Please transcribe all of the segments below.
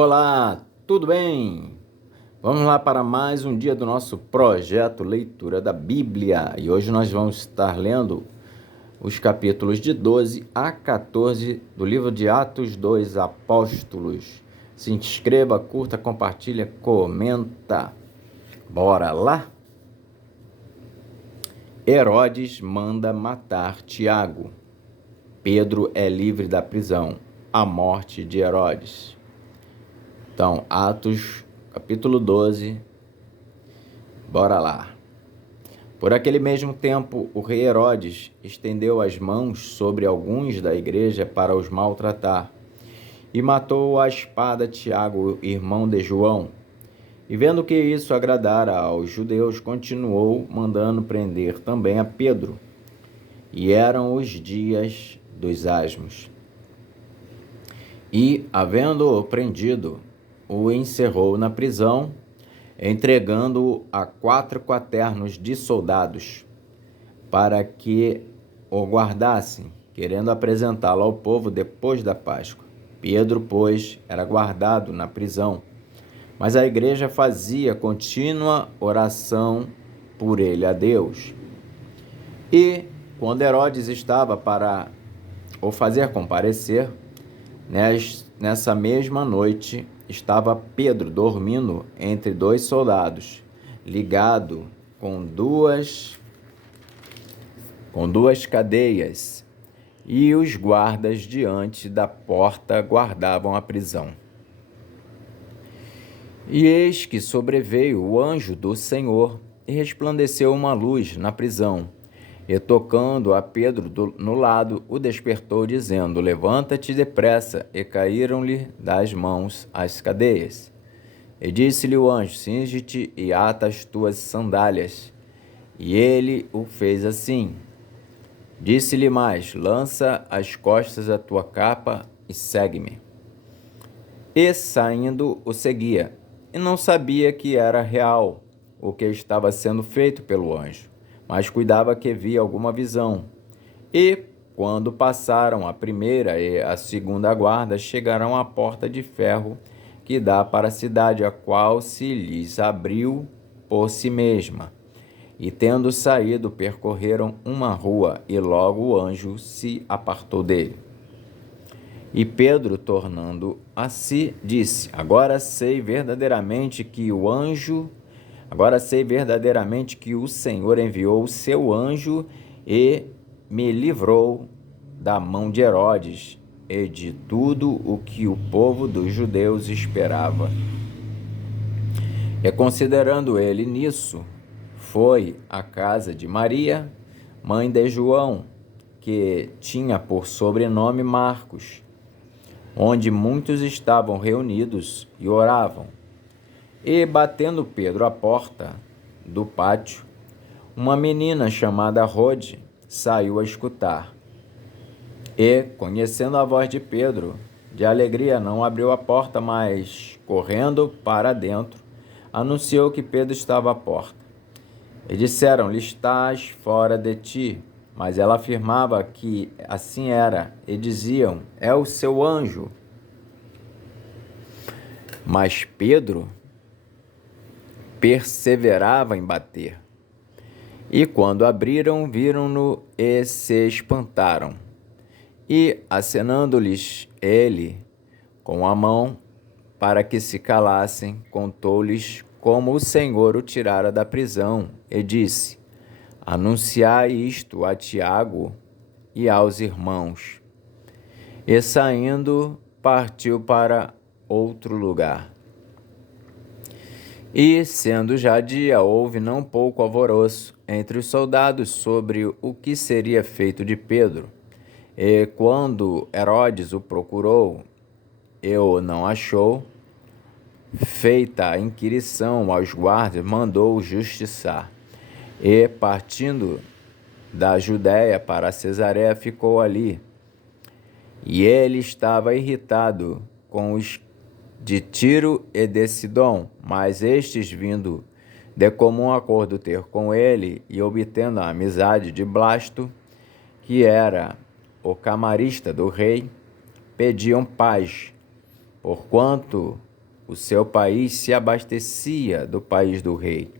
Olá, tudo bem? Vamos lá para mais um dia do nosso projeto Leitura da Bíblia. E hoje nós vamos estar lendo os capítulos de 12 a 14 do livro de Atos dos Apóstolos. Se inscreva, curta, compartilha, comenta. Bora lá? Herodes manda matar Tiago. Pedro é livre da prisão. A morte de Herodes. Então, Atos, capítulo 12, bora lá. Por aquele mesmo tempo, o rei Herodes estendeu as mãos sobre alguns da igreja para os maltratar, e matou à espada Tiago, irmão de João. E vendo que isso agradara aos judeus, continuou mandando prender também a Pedro. E eram os dias dos asmos. E, havendo-o prendido, o encerrou na prisão, entregando-o a 4 quaternos de soldados, para que o guardassem, querendo apresentá-lo ao povo depois da Páscoa. Pedro, pois, era guardado na prisão, mas a igreja fazia contínua oração por ele a Deus. E, quando Herodes estava para o fazer comparecer, nessa mesma noite, estava Pedro dormindo entre 2 soldados, ligado com duas cadeias, e os guardas diante da porta guardavam a prisão. E eis que sobreveio o anjo do Senhor, e resplandeceu uma luz na prisão, e tocando a Pedro no lado, o despertou, dizendo: Levanta-te depressa. E caíram-lhe das mãos as cadeias. E disse-lhe o anjo: Cinge-te e ata as tuas sandálias. E ele o fez assim. Disse-lhe mais: Lança às costas a tua capa e segue-me. E saindo o seguia, e não sabia que era real o que estava sendo feito pelo anjo, mas cuidava que via alguma visão. E, quando passaram a primeira e a segunda guarda, chegaram à porta de ferro que dá para a cidade, a qual se lhes abriu por si mesma. E, tendo saído, percorreram uma rua, e logo o anjo se apartou dele. E Pedro, tornando a si, disse: Agora sei verdadeiramente que o Senhor enviou o seu anjo e me livrou da mão de Herodes e de tudo o que o povo dos judeus esperava. E considerando ele nisso, foi à casa de Maria, mãe de João, que tinha por sobrenome Marcos, onde muitos estavam reunidos e oravam. E, batendo Pedro à porta do pátio, uma menina chamada Rode saiu a escutar. E, conhecendo a voz de Pedro, de alegria não abriu a porta, mas, correndo para dentro, anunciou que Pedro estava à porta. E disseram-lhe: Estás fora de ti. Mas ela afirmava que assim era, e diziam: É o seu anjo. Mas Pedro perseverava em bater. E quando abriram, viram-no e se espantaram. E, acenando-lhes ele com a mão para que se calassem, contou-lhes como o Senhor o tirara da prisão, e disse: Anunciai isto a Tiago e aos irmãos. E, saindo, partiu para outro lugar. E, sendo já dia, houve não pouco alvoroço entre os soldados sobre o que seria feito de Pedro. E, quando Herodes o procurou e o não achou, feita a inquirição aos guardas, mandou-o justiçar. E, partindo da Judéia para Cesareia, ficou ali. E ele estava irritado com os de Tiro e de Sidom, mas estes, vindo de comum acordo ter com ele e obtendo a amizade de Blasto, que era o camarista do rei, pediam paz, porquanto o seu país se abastecia do país do rei.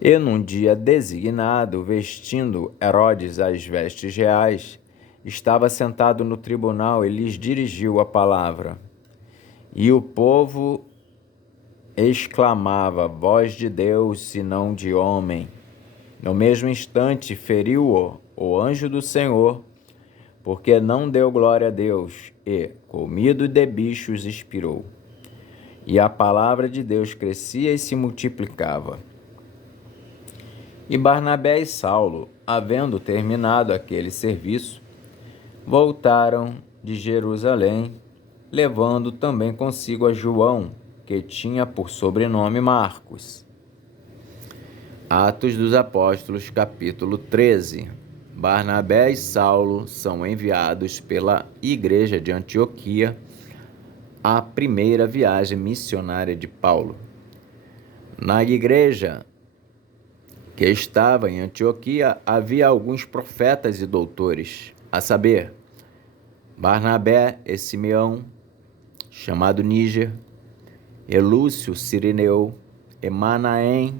E num dia designado, vestindo Herodes as vestes reais, estava sentado no tribunal e lhes dirigiu a palavra. E o povo exclamava: voz de Deus e não de homem. No mesmo instante feriu-o o anjo do Senhor, porque não deu glória a Deus, e, comido de bichos, expirou. E a palavra de Deus crescia e se multiplicava. E Barnabé e Saulo, havendo terminado aquele serviço, voltaram de Jerusalém, levando também consigo a João, que tinha por sobrenome Marcos. Atos dos Apóstolos, capítulo 13. Barnabé e Saulo são enviados pela igreja de Antioquia à primeira viagem missionária de Paulo. Na igreja que estava em Antioquia havia alguns profetas e doutores, a saber, Barnabé e Simeão, chamado Níger, e Lúcio Cireneu, e Manaém,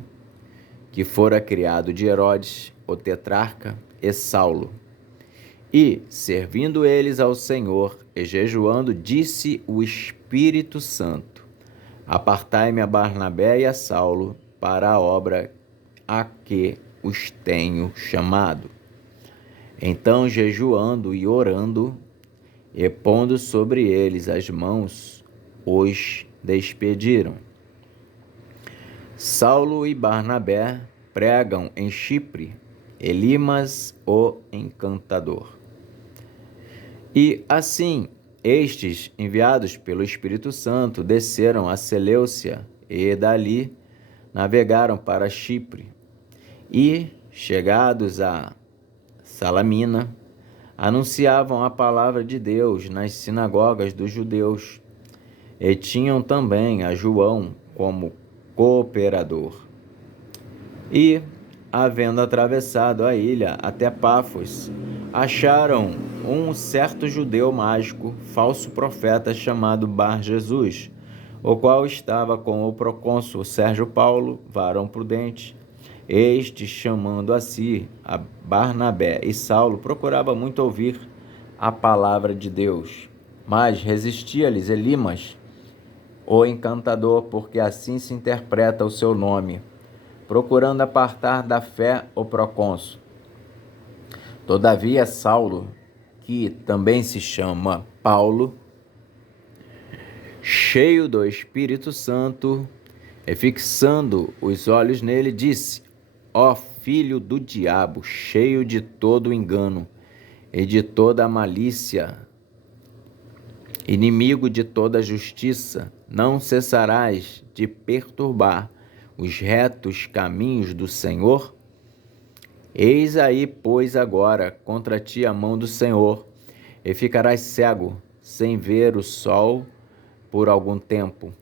que fora criado de Herodes, o tetrarca, e Saulo. E, servindo eles ao Senhor e jejuando, disse o Espírito Santo: apartai-me a Barnabé e a Saulo para a obra a que os tenho chamado. Então, jejuando e orando, e pondo sobre eles as mãos, os despediram. Saulo e Barnabé pregam em Chipre, Elimas o encantador. E assim, estes, enviados pelo Espírito Santo, desceram a Seleucia e dali navegaram para Chipre. E, chegados a Salamina, anunciavam a palavra de Deus nas sinagogas dos judeus, e tinham também a João como cooperador. E, havendo atravessado a ilha até Pafos, acharam um certo judeu mágico, falso profeta, chamado Bar-Jesus, o qual estava com o procônsul Sérgio Paulo, varão prudente. Este, chamando a si a Barnabé e Saulo, procurava muito ouvir a palavra de Deus, mas resistia-lhes Elimas, o encantador, porque assim se interpreta o seu nome, procurando apartar da fé o procônsul. Todavia Saulo, que também se chama Paulo, cheio do Espírito Santo, e fixando os olhos nele, disse: ó filho do diabo, cheio de todo engano e de toda a malícia, inimigo de toda a justiça, não cessarás de perturbar os retos caminhos do Senhor? Eis aí, pois, agora contra ti a mão do Senhor, e ficarás cego, sem ver o sol por algum tempo.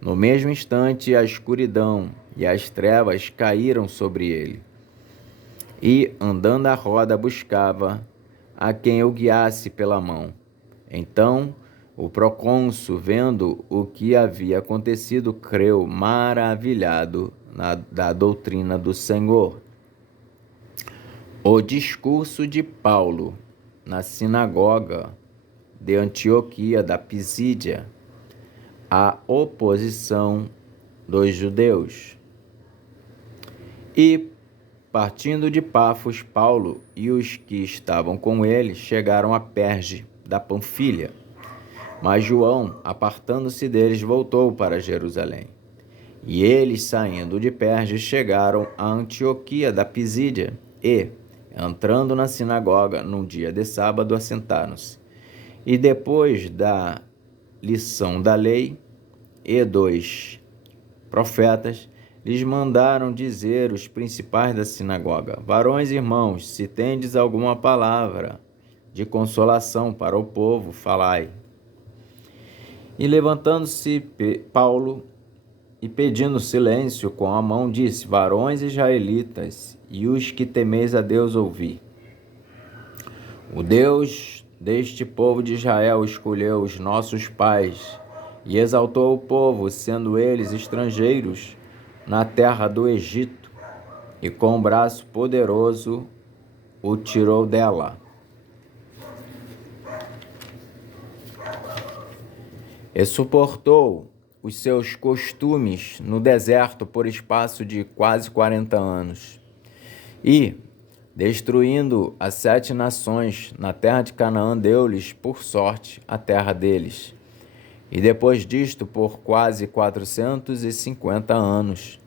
No mesmo instante, a escuridão e as trevas caíram sobre ele. E, andando à roda, buscava a quem o guiasse pela mão. Então, o procônsul, vendo o que havia acontecido, creu, maravilhado da doutrina do Senhor. O discurso de Paulo na sinagoga de Antioquia da Pisídia, a oposição dos judeus. E, partindo de Pafos, Paulo e os que estavam com ele chegaram a Perge da Panfilha. Mas João, apartando-se deles, voltou para Jerusalém. E eles, saindo de Perge, chegaram a Antioquia da Pisídia e, entrando na sinagoga num dia de sábado, assentaram-se. E depois da lição da lei e dos profetas, lhes mandaram dizer os principais da sinagoga: varões e irmãos, se tendes alguma palavra de consolação para o povo, falai. E levantando-se Paulo e pedindo silêncio com a mão, disse: varões israelitas, e os que temeis a Deus, ouvi. O Deus deste povo de Israel escolheu os nossos pais e exaltou o povo, sendo eles estrangeiros na terra do Egito, e com um braço poderoso o tirou dela. E suportou os seus costumes no deserto por espaço de quase 40 anos. E, destruindo as 7 nações na terra de Canaã, deu-lhes por sorte a terra deles. E depois disto, por quase 450 anos,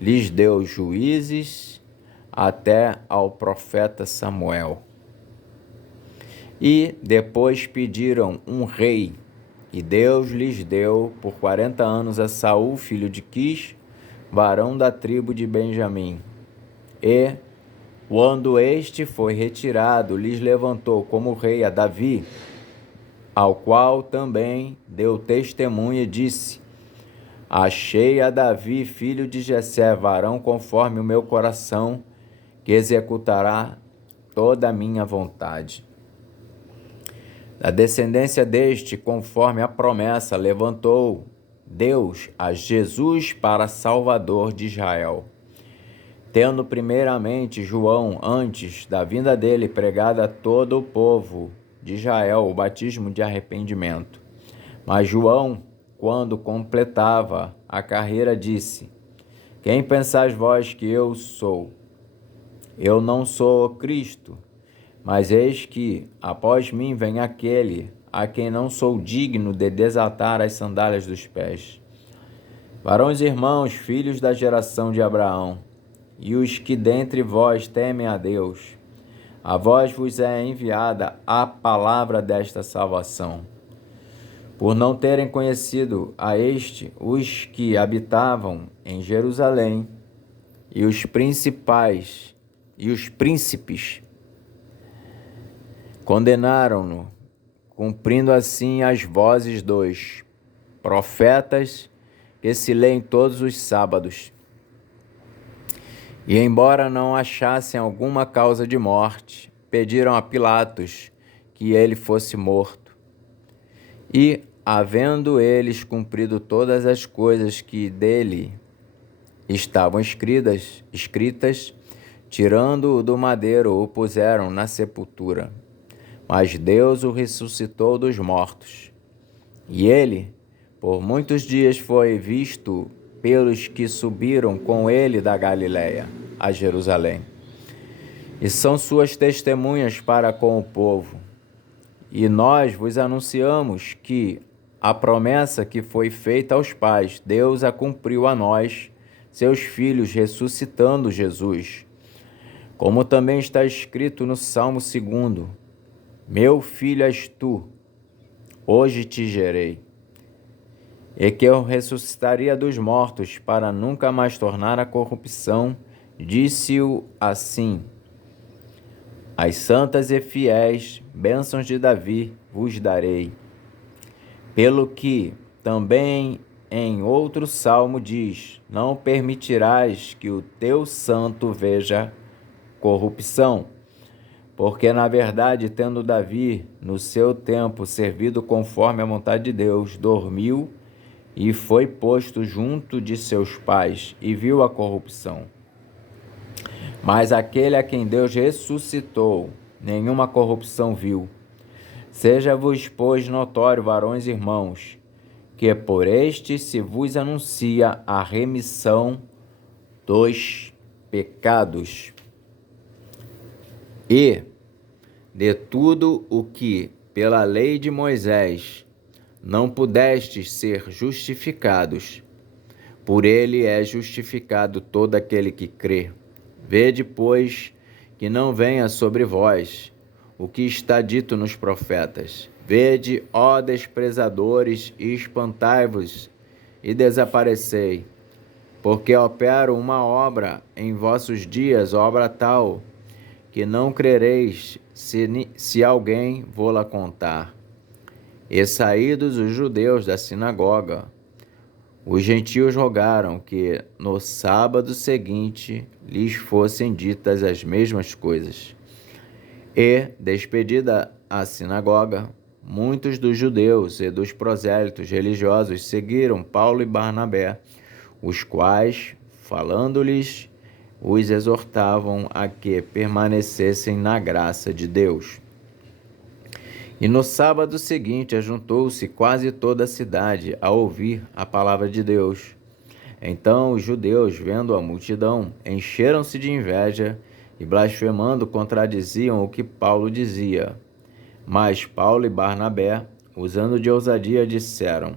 lhes deu juízes até ao profeta Samuel. E depois pediram um rei, e Deus lhes deu por 40 anos a Saul, filho de Quis, varão da tribo de Benjamim. E, quando este foi retirado, lhes levantou como rei a Davi, ao qual também deu testemunho e disse: Achei a Davi, filho de Jessé, varão conforme o meu coração, que executará toda a minha vontade. Da descendência deste, conforme a promessa, levantou Deus a Jesus para Salvador de Israel, tendo primeiramente João, antes da vinda dele, pregado a todo o povo de Israel o batismo de arrependimento. Mas João, quando completava a carreira, disse: Quem pensais vós que eu sou? Eu não sou o Cristo, mas eis que, após mim, vem aquele a quem não sou digno de desatar as sandálias dos pés. Varões e irmãos, filhos da geração de Abraão, e os que dentre vós temem a Deus, a vós vos é enviada a palavra desta salvação. Por não terem conhecido a este os que habitavam em Jerusalém, e os principais e os príncipes condenaram-no, cumprindo assim as vozes dos profetas que se leem todos os sábados. E embora não achassem alguma causa de morte, pediram a Pilatos que ele fosse morto. E, havendo eles cumprido todas as coisas que dele estavam escritas, tirando-o do madeiro, o puseram na sepultura. Mas Deus o ressuscitou dos mortos. E ele, por muitos dias, foi visto pelos que subiram com ele da Galiléia a Jerusalém. E são suas testemunhas para com o povo. E nós vos anunciamos que a promessa que foi feita aos pais, Deus a cumpriu a nós, seus filhos, ressuscitando Jesus. Como também está escrito no Salmo 2: Meu filho és tu, hoje te gerei. E que eu ressuscitaria dos mortos para nunca mais tornar a corrupção, disse-o assim: As santas e fiéis bênçãos de Davi vos darei. Pelo que também em outro salmo diz: Não permitirás que o teu santo veja corrupção. Porque, na verdade, tendo Davi, no seu tempo, servido conforme a vontade de Deus, dormiu e foi posto junto de seus pais e viu a corrupção. Mas aquele a quem Deus ressuscitou, nenhuma corrupção viu. Seja-vos, pois, notório, varões e irmãos, que por este se vos anuncia a remissão dos pecados. E, de tudo o que, pela lei de Moisés, não pudestes ser justificados, por ele é justificado todo aquele que crê. Vede, pois, que não venha sobre vós o que está dito nos profetas. Vede, ó desprezadores, e espantai-vos e desaparecei, porque opero uma obra em vossos dias, obra tal, que não crereis se alguém vô-la contar. E saídos os judeus da sinagoga, os gentios rogaram que no sábado seguinte lhes fossem ditas as mesmas coisas. E, despedida a sinagoga, muitos dos judeus e dos prosélitos religiosos seguiram Paulo e Barnabé, os quais, falando-lhes, os exortavam a que permanecessem na graça de Deus. E no sábado seguinte ajuntou-se quase toda a cidade a ouvir a palavra de Deus. Então os judeus, vendo a multidão, encheram-se de inveja e, blasfemando, contradiziam o que Paulo dizia. Mas Paulo e Barnabé, usando de ousadia, disseram: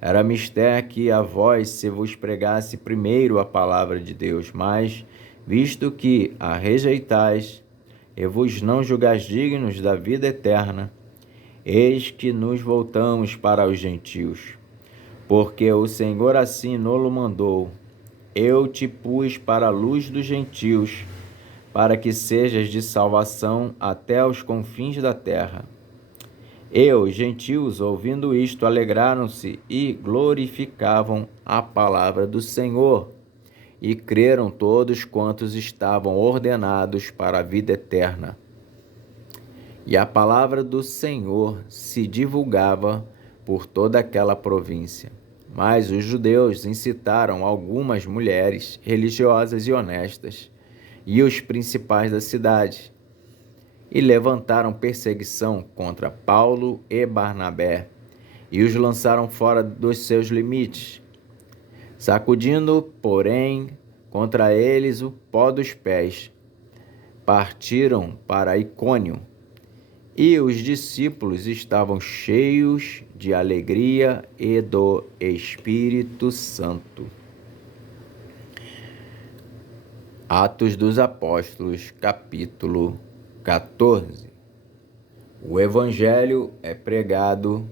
era mister que a vós se vos pregasse primeiro a palavra de Deus, mas, visto que a rejeitais e vos não julgais dignos da vida eterna, eis que nos voltamos para os gentios. Porque o Senhor assim nolo mandou: eu te pus para a luz dos gentios, para que sejas de salvação até aos confins da terra. E os gentios, ouvindo isto, alegraram-se e glorificavam a palavra do Senhor, e creram todos quantos estavam ordenados para a vida eterna. E a palavra do Senhor se divulgava por toda aquela província. Mas os judeus incitaram algumas mulheres religiosas e honestas e os principais da cidade, e levantaram perseguição contra Paulo e Barnabé, e os lançaram fora dos seus limites, sacudindo, porém, contra eles o pó dos pés. Partiram para Icônio, e os discípulos estavam cheios de alegria e do Espírito Santo. Atos dos Apóstolos, capítulo 14. O Evangelho é pregado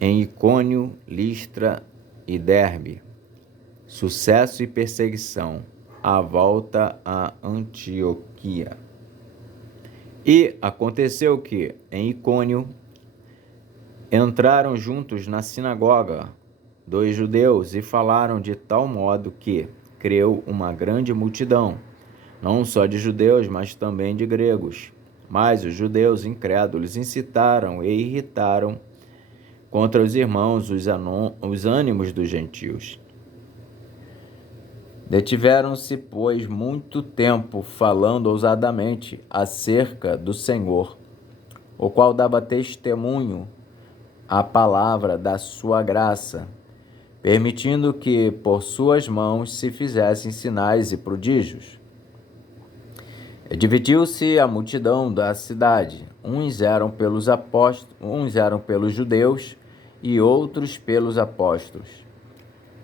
em Icônio, Listra e Derbe. Sucesso e perseguição. A volta a Antioquia. E aconteceu que, em Icônio, entraram juntos na sinagoga dos judeus e falaram de tal modo que creu uma grande multidão, não só de judeus, mas também de gregos. Mas os judeus incrédulos incitaram e irritaram contra os irmãos os ânimos dos gentios. Detiveram-se, pois, muito tempo falando ousadamente acerca do Senhor, o qual dava testemunho à palavra da sua graça, permitindo que por suas mãos se fizessem sinais e prodígios. Dividiu-se a multidão da cidade, uns eram pelos apóstolos, uns eram pelos judeus e outros pelos apóstolos.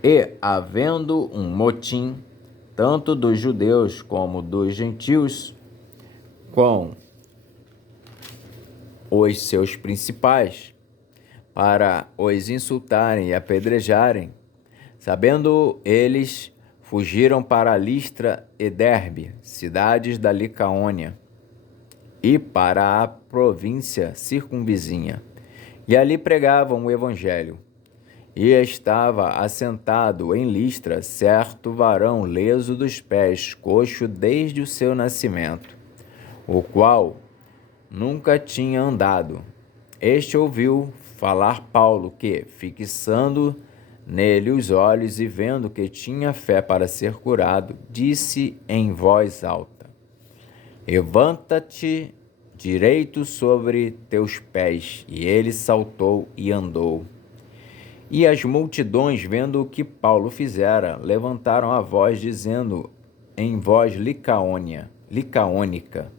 E, havendo um motim, tanto dos judeus como dos gentios, com os seus principais, para os insultarem e apedrejarem, sabendo eles, fugiram para Listra e Derbe, cidades da Licaônia, e para a província circunvizinha, e ali pregavam o Evangelho. E estava assentado em Listra certo varão leso dos pés, coxo desde o seu nascimento, o qual nunca tinha andado. Este ouviu falar Paulo, que, fixando nele os olhos e vendo que tinha fé para ser curado, disse em voz alta: levanta-te direito sobre teus pés. E ele saltou e andou. E as multidões, vendo o que Paulo fizera, levantaram a voz, dizendo em voz licaônica: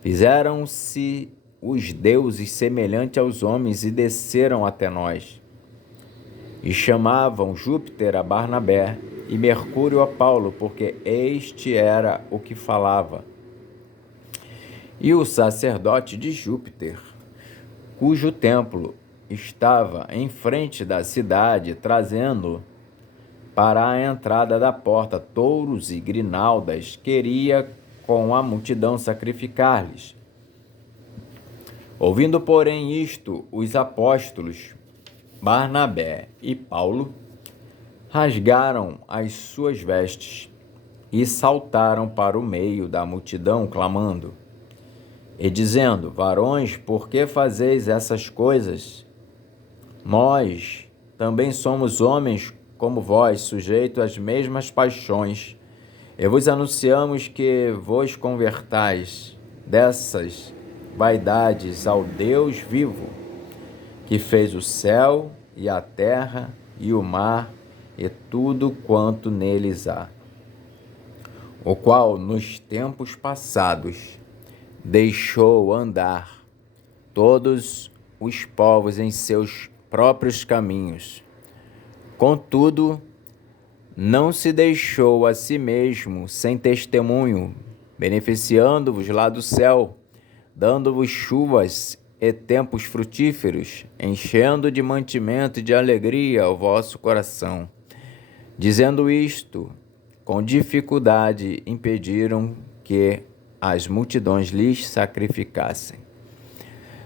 fizeram-se os deuses semelhantes aos homens e desceram até nós. E chamavam Júpiter a Barnabé e Mercúrio a Paulo, porque este era o que falava. E o sacerdote de Júpiter, cujo templo estava em frente da cidade, trazendo para a entrada da porta touros e grinaldas, queria com a multidão sacrificar-lhes. Ouvindo, porém, isto, os apóstolos Barnabé e Paulo rasgaram as suas vestes e saltaram para o meio da multidão, clamando: e dizendo: Varões, por que fazeis essas coisas? Nós também somos homens como vós, sujeitos às mesmas paixões. E vos anunciamos que vos convertais dessas vaidades ao Deus vivo, que fez o céu e a terra e o mar e tudo quanto neles há, o qual nos tempos passados deixou andar todos os povos em seus próprios caminhos. Contudo, não se deixou a si mesmo sem testemunho, beneficiando-vos lá do céu, dando-vos chuvas e tempos frutíferos, enchendo de mantimento e de alegria o vosso coração. Dizendo isto, com dificuldade impediram que as multidões lhes sacrificassem.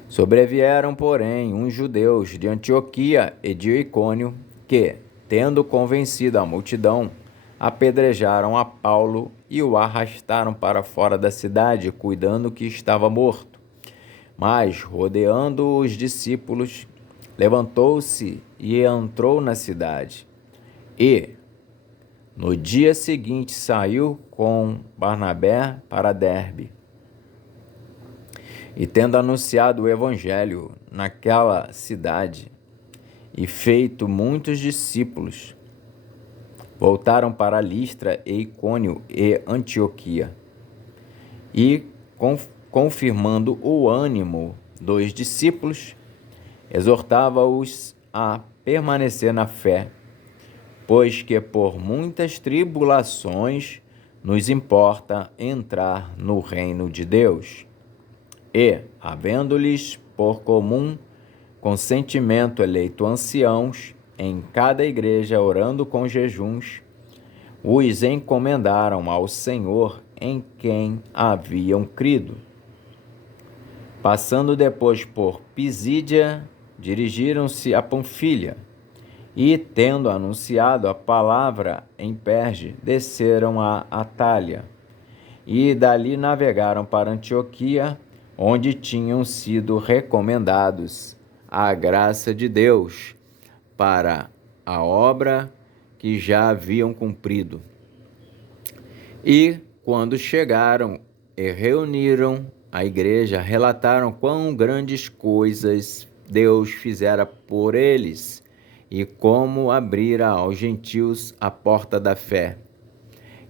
Sobrevieram, porém, uns judeus de Antioquia e de Icônio que, tendo convencido a multidão, apedrejaram a Paulo e o arrastaram para fora da cidade, cuidando que estava morto. Mas, rodeando os discípulos, levantou-se e entrou na cidade. E, no dia seguinte, saiu com Barnabé para Derbe. E tendo anunciado o evangelho naquela cidade e feito muitos discípulos, voltaram para Listra e Icônio e Antioquia. E, confirmando o ânimo dos discípulos, exortava-os a permanecer na fé, pois que por muitas tribulações nos importa entrar no reino de Deus. E, havendo-lhes por comum consentimento eleito anciãos, em cada igreja orando com jejuns, os encomendaram ao Senhor em quem haviam crido. Passando depois por Pisídia, dirigiram-se a Panfilha, e, tendo anunciado a palavra em Perge, desceram a Atália, e dali navegaram para Antioquia, onde tinham sido recomendados à graça de Deus para a obra que já haviam cumprido. E, quando chegaram e reuniram a igreja, relataram quão grandes coisas Deus fizera por eles e como abrira aos gentios a porta da fé.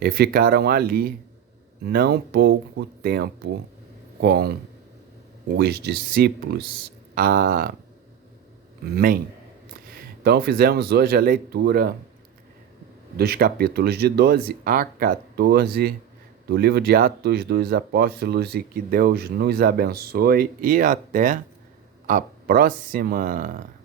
E ficaram ali não pouco tempo com os discípulos. Amém. Então, fizemos hoje a leitura dos capítulos de 12 a 14 do livro de Atos dos Apóstolos, e que Deus nos abençoe e até a próxima.